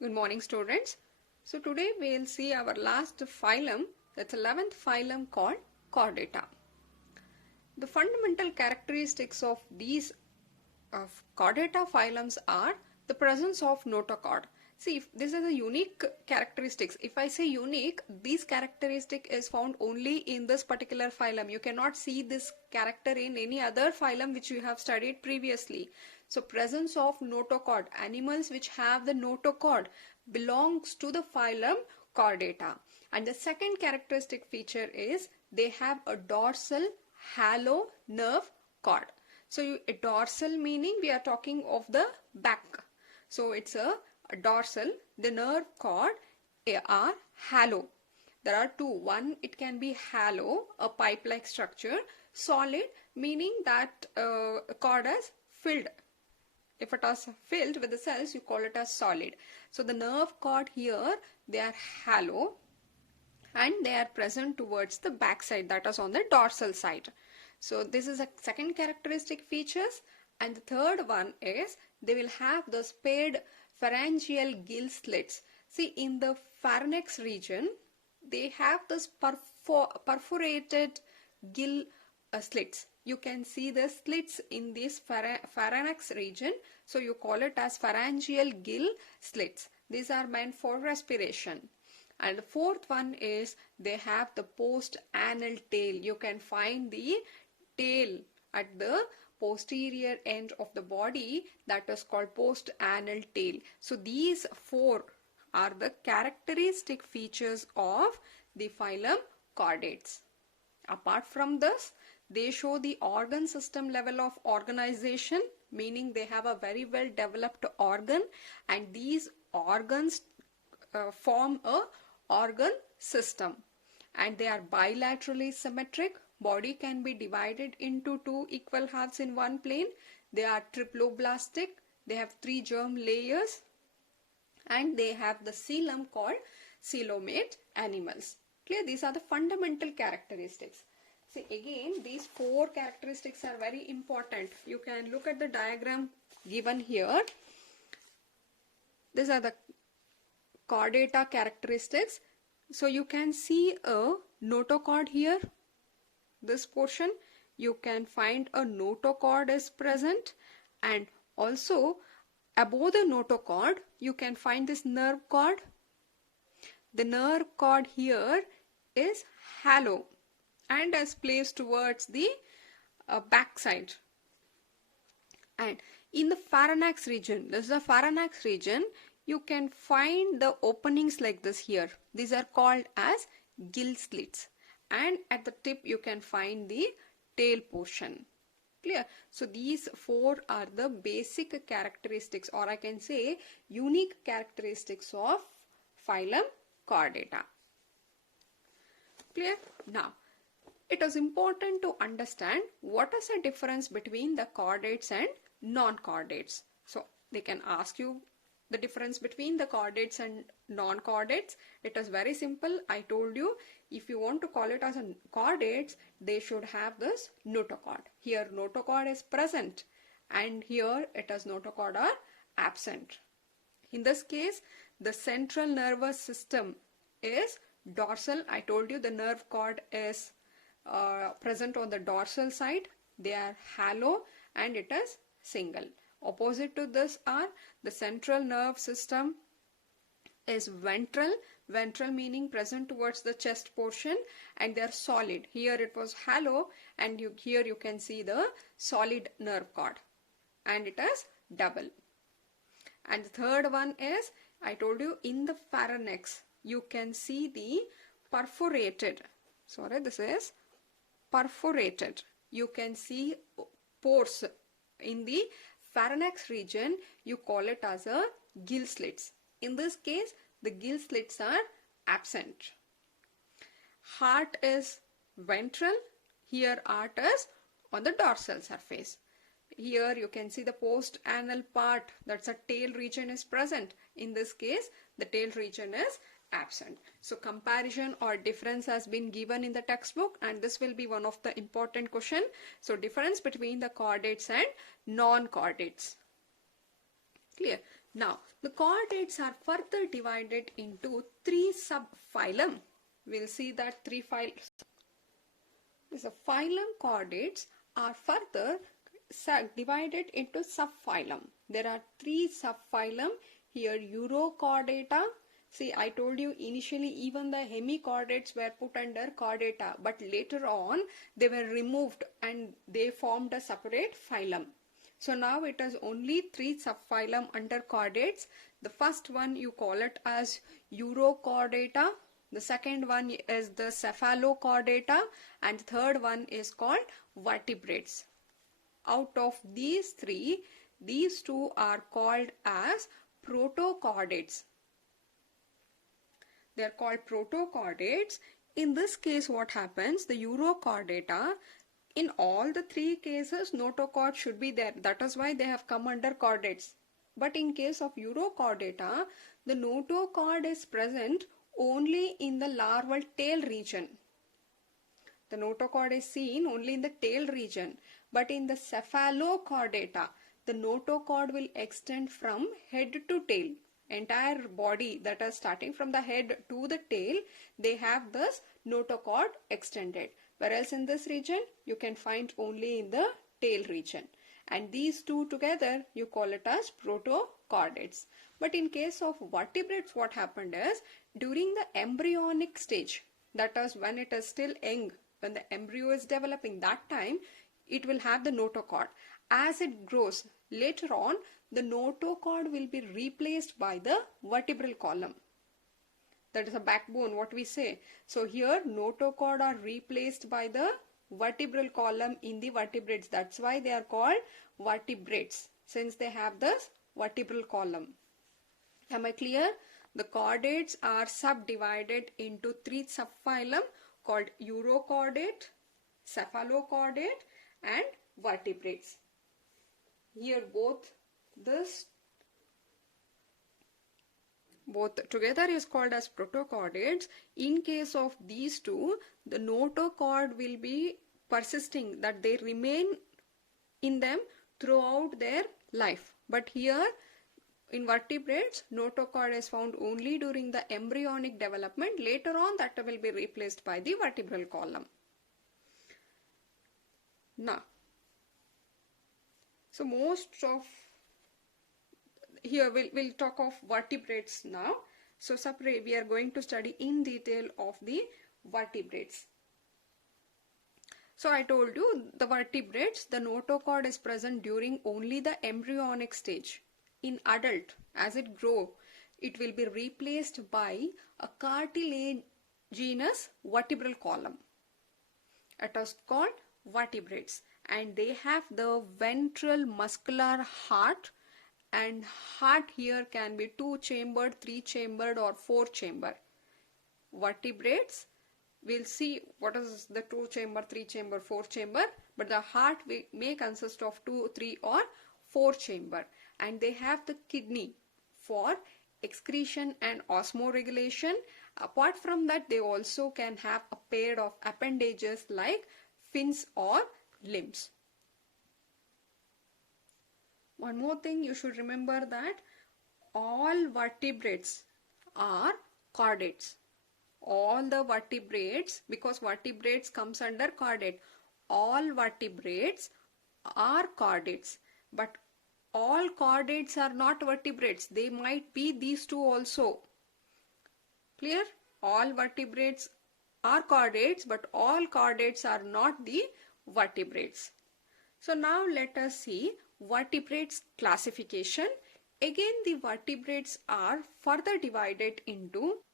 Good morning, students. So today we'll see our last phylum, that's 11th phylum called chordata. The fundamental characteristics of these chordata phylums are the presence of notochord. See, if this is a unique characteristics. If I say unique, this characteristic is found only in this particular phylum. You cannot see this character in any other phylum which you have studied previously. So presence of notochord, animals which have the notochord belongs to the phylum chordata. And the second characteristic feature is they have a dorsal halo nerve cord. So a dorsal meaning we are talking of the back. So it's a dorsal. The nerve cord are halo. There are two. One, it can be halo, a pipe-like structure. Solid meaning that cord is filled. If it is filled with the cells, you call it as solid. So the nerve cord here, they are halo and they are present towards the back side, that is on the dorsal side. So this is a second characteristic features, and the third one is they will have the paired pharyngeal gill slits. See, in the pharynx region they have this perforated gill slits. You can see the slits in this pharynx region, so you call it as pharyngeal gill slits. These are meant for respiration. And the fourth one is they have the post-anal tail. You can find the tail at the posterior end of the body, that is called post-anal tail. So these four are the characteristic features of the phylum chordates. Apart from this, they show the organ system level of organization, meaning they have a very well developed organ, and these organs form a organ system, and they are bilaterally symmetric. Body can be divided into two equal halves in one plane. They are triploblastic. They have three germ layers, and they have the coelom called coelomate animals. Clear? These are the fundamental characteristics. See, again, these four characteristics are very important. You can look at the diagram given here. These are the chordata characteristics. So you can see a notochord here. This portion you can find a notochord is present, and also above the notochord you can find this nerve cord. The nerve cord here is halo and is placed towards the back side. And in the pharynx region, this is the pharynx region, you can find the openings like this here. These are called as gill slits, and at the tip you can find the tail portion. Clear? So these four are the basic characteristics, or I can say unique characteristics of phylum chordata. Clear? Now, it is important to understand what is the difference between the chordates and non-chordates. So they can ask you the difference between the chordates and non-chordates. It is very simple. I told you, if you want to call it as a chordates, they should have this notochord. Here notochord is present, and here it is notochord are absent. In this case, the central nervous system is dorsal. I told you the nerve cord is present on the dorsal side. They are halo and it is single. Opposite to this are the central nerve system is ventral. Ventral meaning present towards the chest portion, and they are solid. Here it was halo, and here you can see the solid nerve cord, and it is double. And the third one is, I told you, in the pharynx you can see the perforated. Sorry, this is perforated. You can see pores in the pharynx region. You call it as a gill slits. In this case, the gill slits are absent. Heart is ventral. Here heart is on the dorsal surface. Here you can see the post-anal part, that's a tail region, is present. In this case, the tail region is absent. So comparison or difference has been given in the textbook, and this will be one of the important question. So difference between the chordates and non-chordates. Clear? Now, the chordates are further divided into 3 subphylum. We'll see that 3 phylums. The phylum chordates are further divided into subphylum. There are 3 subphylum here. Urochordata. See, I told you initially even the hemichordates were put under chordata, but later on they were removed and they formed a separate phylum. So now it is only 3 subphylum under chordates. The first one you call it as Urochordata. The second one is the Cephalochordata, and third one is called vertebrates. Out of these 3, these 2 are called as protochordates. They are called protochordates. In this case, what happens? The Urochordata, in all the 3 cases, notochord should be there. That is why they have come under chordates. But in case of Urochordata, the notochord is present only in the larval tail region. The notochord is seen only in the tail region. But in the Cephalochordata, the notochord will extend from head to tail. Entire body, that is starting from the head to the tail, they have this notochord extended. Whereas in this region, you can find only in the tail region. And these 2 together, you call it as protochordates. But in case of vertebrates, what happened is, during the embryonic stage, that is when it is still young, when the embryo is developing, that time it will have the notochord. As it grows, later on, the notochord will be replaced by the vertebral column. That is a backbone, what we say. So here, notochord are replaced by the vertebral column in the vertebrates. That's why they are called vertebrates, since they have this vertebral column. Am I clear? The chordates are subdivided into 3 subphylum called Urochordate, Cephalochordate and vertebrates. Here both together is called as protochordates. In case of these 2, the notochord will be persisting, that they remain in them throughout their life. But here in vertebrates, notochord is found only during the embryonic development. Later on, that will be replaced by the vertebral column. Now, so most of here we'll talk of vertebrates now. So separate, we are going to study in detail of the vertebrates. So I told you the vertebrates, the notochord is present during only the embryonic stage. In adult, as it grows, it will be replaced by a cartilaginous vertebral column. It is called vertebrates, and they have the ventral muscular heart, and heart here can be 2-chambered, 3-chambered or 4-chambered. Vertebrates, we'll see what is the 2-chamber, 3-chamber, 4-chamber, but the heart may consist of 2, 3 or 4-chamber, and they have the kidney for excretion and osmoregulation. Apart from that, they also can have a pair of appendages like fins or limbs. One more thing you should remember, that all vertebrates are chordates. All the vertebrates, because vertebrates comes under chordate, all vertebrates are chordates. But all chordates are not vertebrates. They might be these 2 also. Clear? All vertebrates are chordates, but all chordates are not the vertebrates. So now let us see vertebrates classification. Again, the vertebrates are further divided into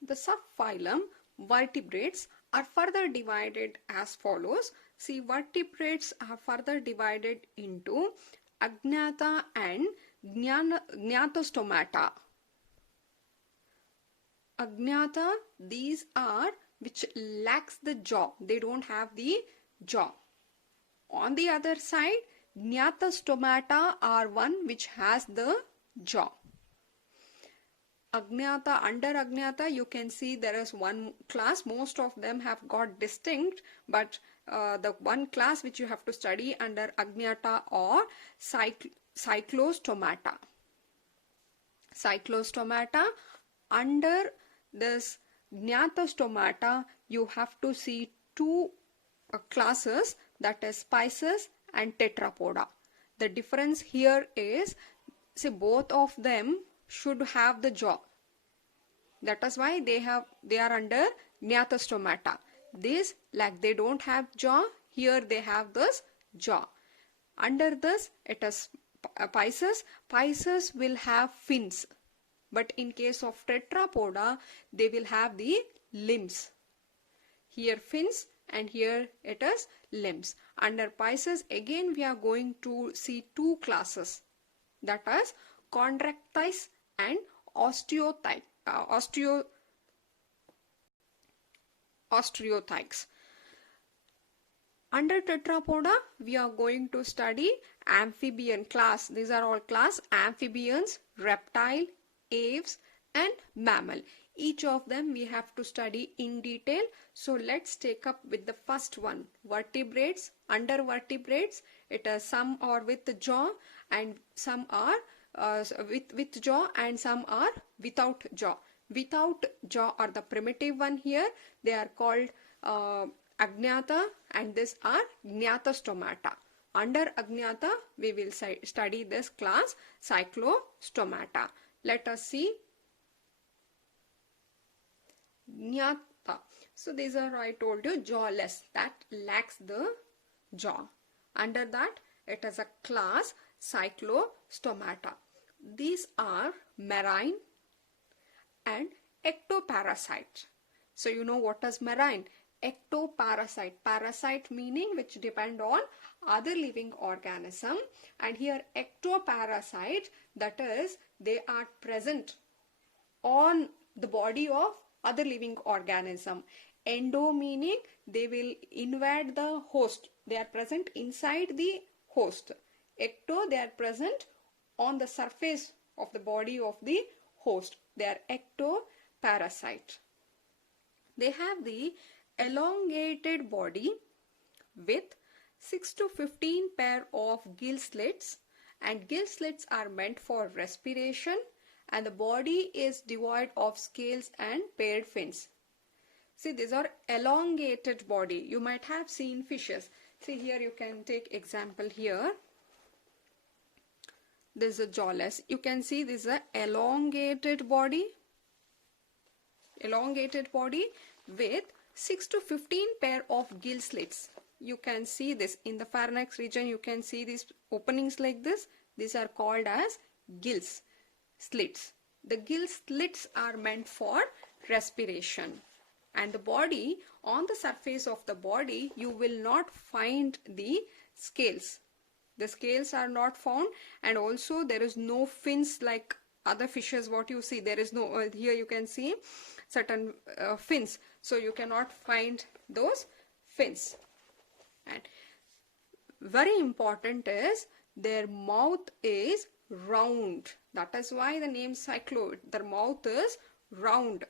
the subphylum. Vertebrates are further divided as follows. See, vertebrates are further divided into agnata and gnatostomata. Agnata, these are which lacks the jaw. They don't have the jaw. On the other side, gnatostomata are one which has the jaw. Agnata, under Agnata you can see there is one class. Most of them have got distinct, but the one class which you have to study under Agnata or cyclostomata. cyclostomata. Under this gnatostomata, you have to see two classes, that is Spices and Tetrapoda. The difference here is, see, both of them should have the jaw. That is why they are under gnatostomata. This, like, they don't have jaw, here they have this jaw. Under this, it is Pisces. Pisces will have fins, but in case of Tetrapoda, they will have the limbs. Here fins and here it is limbs. Under Pisces, again we are going to see two classes, that is Chondrichthyes and Osteothykes. Under Tetrapoda, we are going to study amphibian class. These are all class: amphibians, reptile, aves and mammal. Each of them we have to study in detail. So let's take up with the first one, vertebrates. Under vertebrates, it is some are with the jaw and some are with jaw and some are without jaw. Without jaw are the primitive one here. They are called Agnatha, and these are Gnatostomata. Under Agnatha, we will study this class Cyclostomata. Let us see Gnatha. So these are, I told you, jawless, that lacks the jaw. Under that, it is a class Cyclostomata. These are marine and ectoparasite. So you know what is marine? Ectoparasite. Parasite meaning which depend on other living organism, and here ectoparasite, that is they are present on the body of other living organism. Endo meaning they will invade the host. They are present inside the host. Ecto, they are present on the surface of the body of the host. They are ectoparasite. They have the elongated body with 6 to 15 pair of gill slits, and gill slits are meant for respiration, and the body is devoid of scales and paired fins. See, these are elongated body. You might have seen fishes. See, here you can take example here. This is a jawless. You can see this is a elongated body. Elongated body with 6 to 15 pair of gill slits. You can see this in the pharynx region. You can see these openings like this. These are called as gills, slits. The gill slits are meant for respiration. And the body, on the surface of the body, you will not find the scales. The scales are not found, and also there is no fins like other fishes what you see. There is no, here you can see certain fins. So you cannot find those fins. And very important is their mouth is round. That is why the name cyclo. Their mouth is round.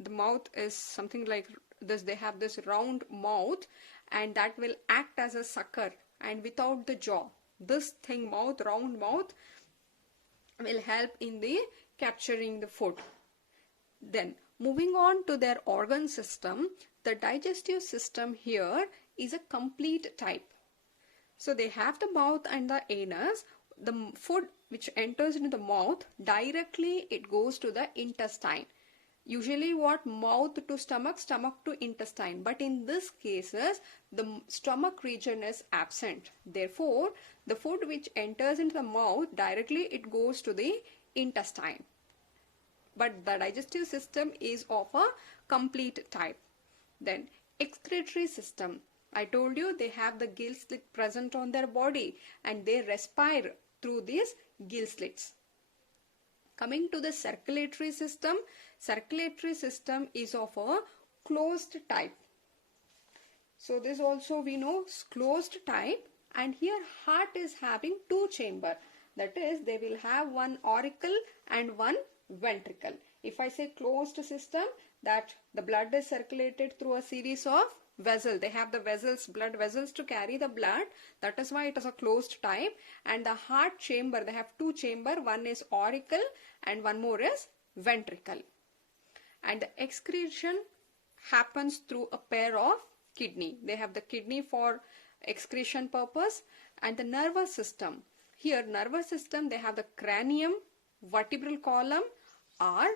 The mouth is something like this. They have this round mouth, and that will act as a sucker, and without the jaw. This thing, mouth, round mouth, will help in the capturing the food. Then moving on to their organ system, the digestive system here is a complete type. So they have the mouth and the anus. The food which enters into the mouth, directly it goes to the intestine. Usually what, mouth to stomach, stomach to intestine. But in this cases, the stomach region is absent. Therefore, the food which enters into the mouth, directly it goes to the intestine. But the digestive system is of a complete type. Then excretory system. I told you they have the gill slit present on their body, and they respire through these gill slits. Coming to the circulatory system is of a closed type. So this also we know closed type, and here heart is having two chamber. That is, they will have one auricle and one ventricle. If I say closed system, that the blood is circulated through a series of vessel. They have the vessels, blood vessels to carry the blood. That is why it is a closed type. And the heart chamber, they have two chamber. One is auricle and one more is ventricle. And the excretion happens through a pair of kidney. They have the kidney for excretion purpose and the nervous system. Here nervous system, they have the cranium, vertebral column are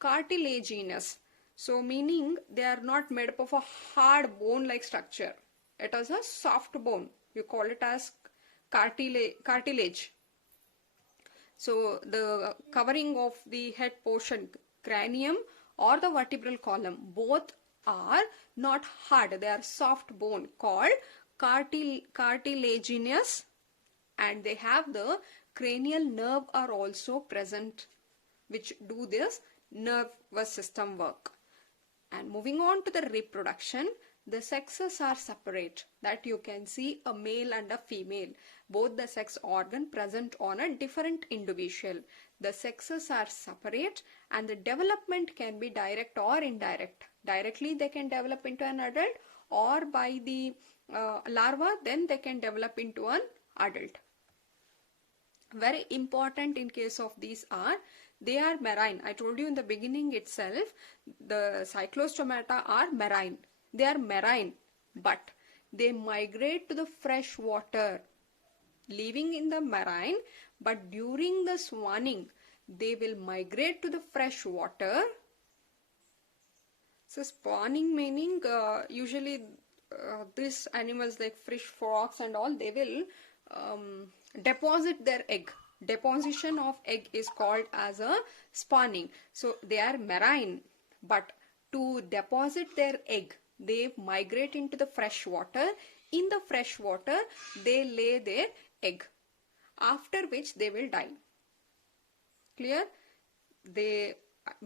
cartilaginous. So meaning they are not made up of a hard bone like structure. It is a soft bone. You call it as cartilage. So the covering of the head portion, cranium or the vertebral column, both are not hard. They are soft bone called cartilaginous, and they have the cranial nerve are also present which do this nervous system work. And moving on to the reproduction, the sexes are separate, that you can see a male and a female, both the sex organ present on a different individual. The sexes are separate and the development can be direct or indirect. Directly they can develop into an adult, or by the larva then they can develop into an adult. Very important in case of these are, they are marine. I told you in the beginning itself, the cyclostomata are marine. They are marine, but they migrate to the fresh water, living in the marine, but during the spawning, they will migrate to the fresh water. So spawning meaning usually these animals like fish, frogs and all, they will deposit their egg. Deposition of egg is called as a spawning. So they are marine, but to deposit their egg, they migrate into the fresh water. In the fresh water, they lay their egg, after which they will die. Clear? They,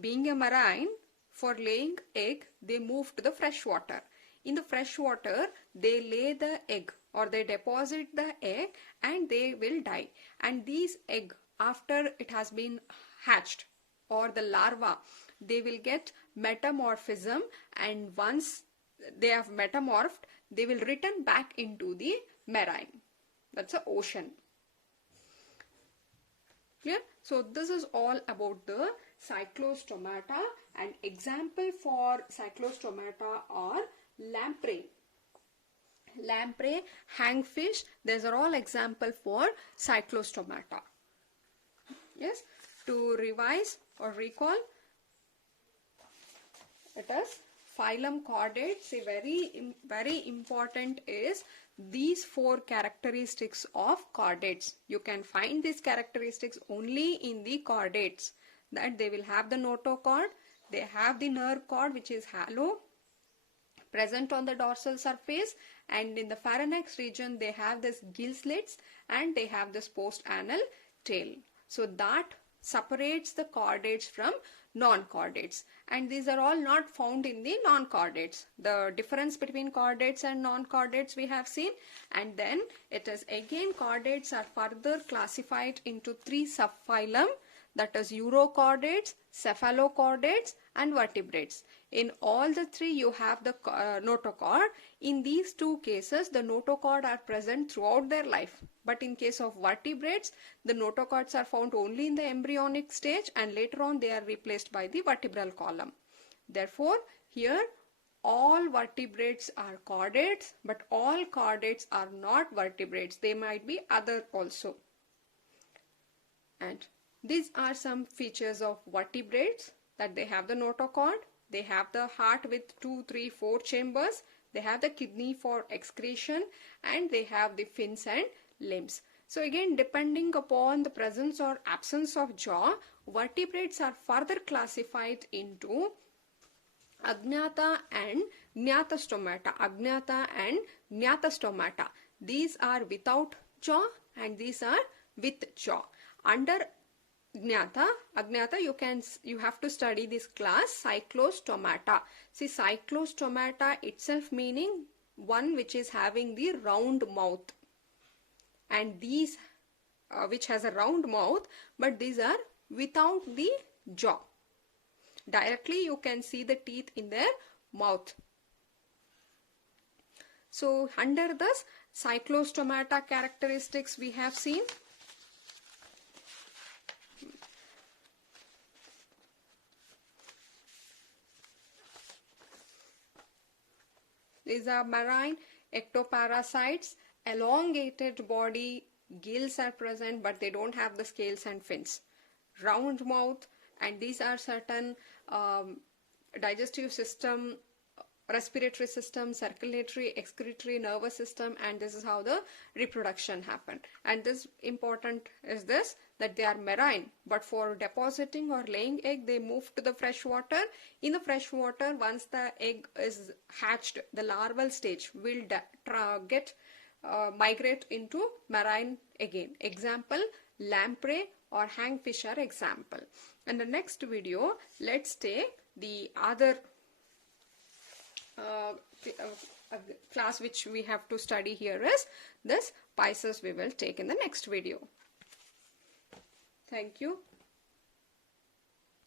being a marine, for laying egg, they move to the fresh water. In the fresh water, they lay the egg or they deposit the egg and they will die. And these egg, after it has been hatched or the larva, they will get metamorphism, and once they have metamorphed, they will return back into the marine. That's the ocean. Clear? So this is all about the cyclostomata, and example for cyclostomata are lamprey. Lamprey, hangfish, these are all example for cyclostomata. Yes, to revise or recall, it is phylum chordates. See, very important is these four characteristics of chordates. You can find these characteristics only in the chordates, that they will have the notochord, they have the nerve cord which is hollow, present on the dorsal surface, and in the pharynx region they have this gill slits and they have this post-anal tail. So that separates the chordates from non-chordates, and these are all not found in the non-chordates. The difference between chordates and non-chordates we have seen, and then it is again chordates are further classified into three subphylum, that is urochordates, cephalochordates and vertebrates. In all the three you have the notochord. In these two cases the notochord are present throughout their life, but in case of vertebrates the notochords are found only in the embryonic stage and later on they are replaced by the vertebral column. Therefore here all vertebrates are chordates, but all chordates are not vertebrates. They might be other also. And these are some features of vertebrates, that they have the notochord, they have the heart with 2, 3, 4 chambers, they have the kidney for excretion, and they have the fins and limbs. So again, depending upon the presence or absence of jaw, vertebrates are further classified into agnata and gnata stomata. Agnata and gnata stomata. These are without jaw and these are with jaw. Under agnata, you have to study this class cyclostomata. See, cyclostomata itself meaning one which is having the round mouth, and these which has a round mouth, but these are without the jaw. Directly you can see the teeth in their mouth. So under this cyclostomata characteristics we have seen. These are marine ectoparasites, elongated body, gills are present but they don't have the scales and fins, round mouth, and these are certain digestive system, respiratory system, circulatory, excretory, nervous system, and this is how the reproduction happened. And this important is this, that they are marine, but for depositing or laying egg they move to the fresh water. In the fresh water, once the egg is hatched, the larval stage will migrate into marine again. Example, lamprey or hangfish are example. In the next video, let's take the other class which we have to study here is this Pisces. We will take in the next video. Thank you.